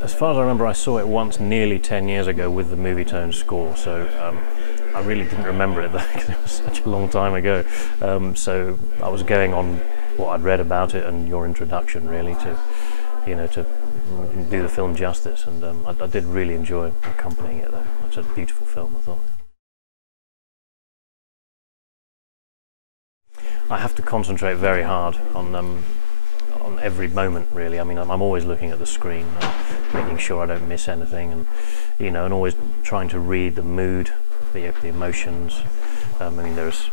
As far as I remember, I saw it once nearly 10 years ago with the movie tone score, so I really didn't remember it because it was such a long time ago. So I was going on what I'd read about it and your introduction, really, to do the film justice, and I did really enjoy accompanying it, though. It's a beautiful film, I thought. I have to concentrate very hard on every moment, really. I mean, I'm always looking at the screen, making sure I don't miss anything, and and always trying to read the mood, the emotions. I mean, there's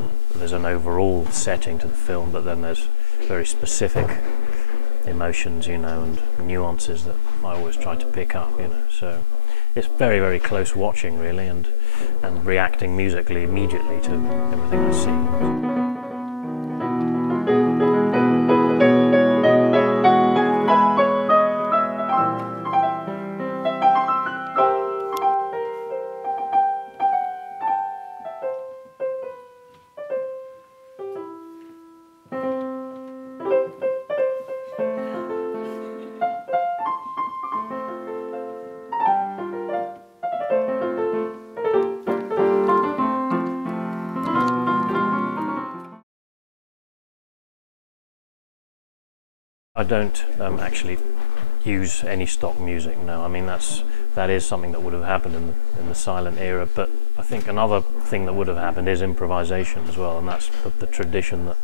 an overall setting to the film, but then there's very specific emotions, and nuances that I always try to pick up, So it's very, very close watching, really, and reacting musically immediately to everything I see. I don't actually use any stock music, no. I mean, that is something that would have happened in the silent era, but I think another thing that would have happened is improvisation as well, and that's the tradition that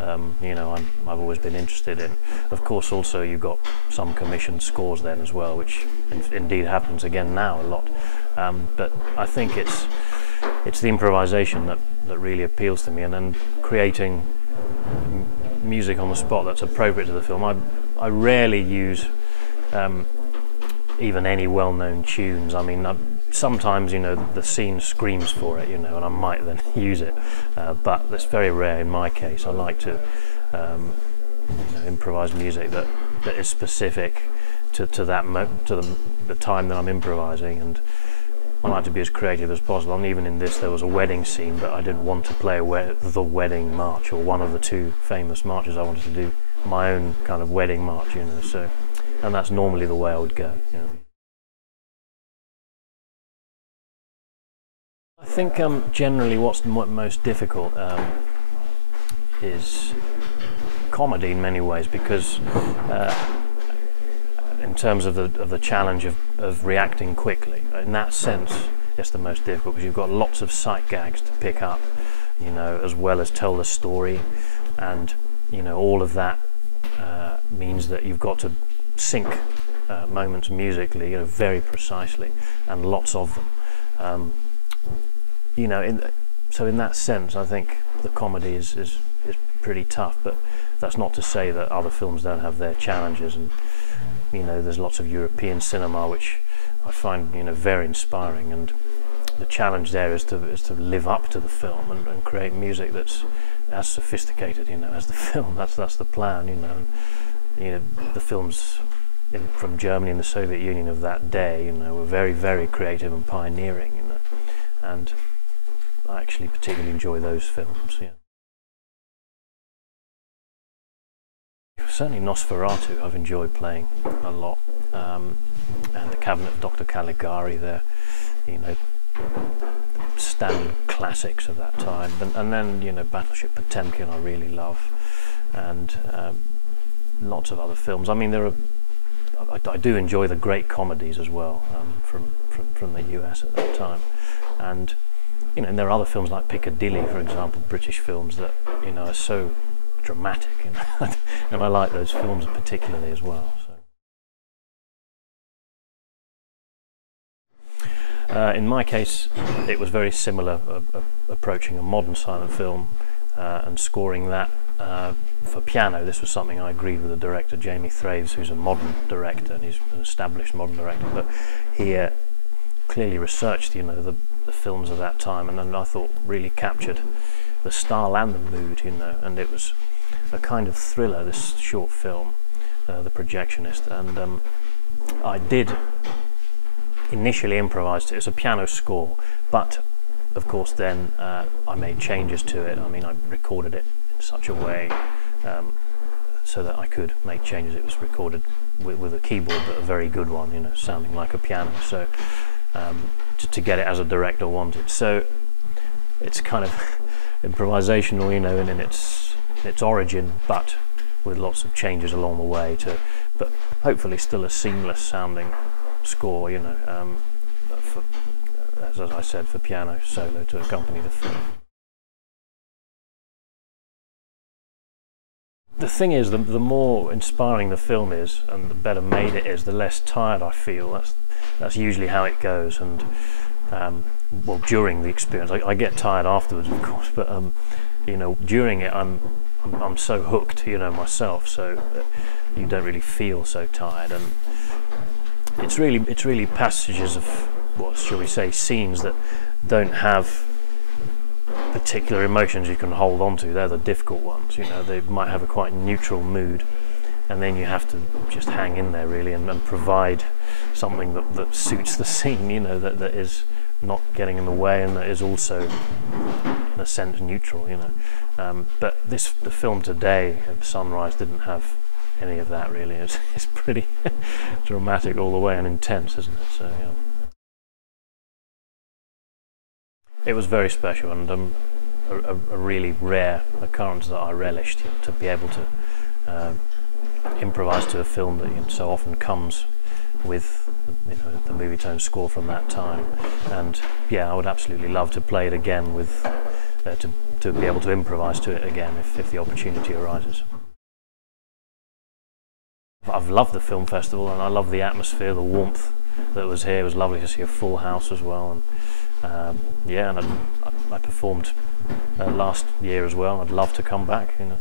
I've always been interested in. Of course, also you've got some commissioned scores then as well, which indeed happens again now a lot. But I think it's the improvisation that really appeals to me, and then creating music on the spot that's appropriate to the film. I rarely use even any well-known tunes. I mean, sometimes the scene screams for it, and I might then use it, but that's very rare in my case. I like to improvise music that is specific to the time that I'm improvising, and I like to be as creative as possible. And even in this, there was a wedding scene, but I didn't want to play the wedding march, or one of the two famous marches. I wanted to do my own kind of wedding march, So, and that's normally the way I would go. I think generally what's most difficult is comedy in many ways, because in terms of the challenge of reacting quickly. In that sense, it's the most difficult, because you've got lots of sight gags to pick up, as well as tell the story, and all of that means that you've got to sync moments musically, very precisely, and lots of them. So in that sense, I think the comedy is pretty tough, but that's not to say that other films don't have their challenges, and there's lots of European cinema which I find very inspiring, and the challenge there is to live up to the film and create music that's as sophisticated as the film. That's the plan, and the films from Germany and the Soviet Union of that day were very, very creative and pioneering, and I actually particularly enjoy those films. Certainly Nosferatu I've enjoyed playing a lot, and the Cabinet of Dr. Caligari, they're standard classics of that time, and then Battleship Potemkin I really love, and lots of other films. I mean, I do enjoy the great comedies as well, from the US at that time, and and there are other films like Piccadilly, for example, British films that are so dramatic, and I like those films particularly as well. So. In my case, it was very similar, approaching a modern silent film and scoring that for piano. This was something I agreed with the director, Jamie Thraves, who's a modern director, and he's an established modern director, but he clearly researched the films of that time, and I thought really captured the style and the mood, and it was a kind of thriller, this short film, The Projectionist, and I did initially improvise it. It's a piano score, but of course then I made changes to it. I mean, I recorded it in such a way so that I could make changes. It was recorded with a keyboard, but a very good one, you know, sounding like a piano. So to get it as a director wanted. So it's kind of improvisational, you know, in its origin, but with lots of changes along the way but hopefully still a seamless sounding score, you know, for, as I said, for piano solo to accompany the film. The thing is, the more inspiring the film is, and the better made it is, the less tired I feel. That's usually how it goes. And well, during the experience, I get tired afterwards, of course. But you know, during it, I'm so hooked, you know, myself. So you don't really feel so tired. And it's really passages of, what shall we say, scenes that don't have particular emotions you can hold on to. They're the difficult ones, you know. They might have a quite neutral mood, and then you have to just hang in there really and provide something that suits the scene, you know, that is not getting in the way and that is also in a sense neutral, you know. But the film today, Sunrise, didn't have any of that really. It's pretty dramatic all the way and intense, isn't it? So yeah. It was very special, and a really rare occurrence that I relished, you know, to be able to improvise to a film that so often comes with, you know, the movie tone score from that time. And yeah, I would absolutely love to play it again with to be able to improvise to it again if the opportunity arises. I've loved the film festival, and I love the atmosphere, the warmth that was here. It was lovely to see a full house as well. And yeah, and I performed last year as well. I'd love to come back, you know.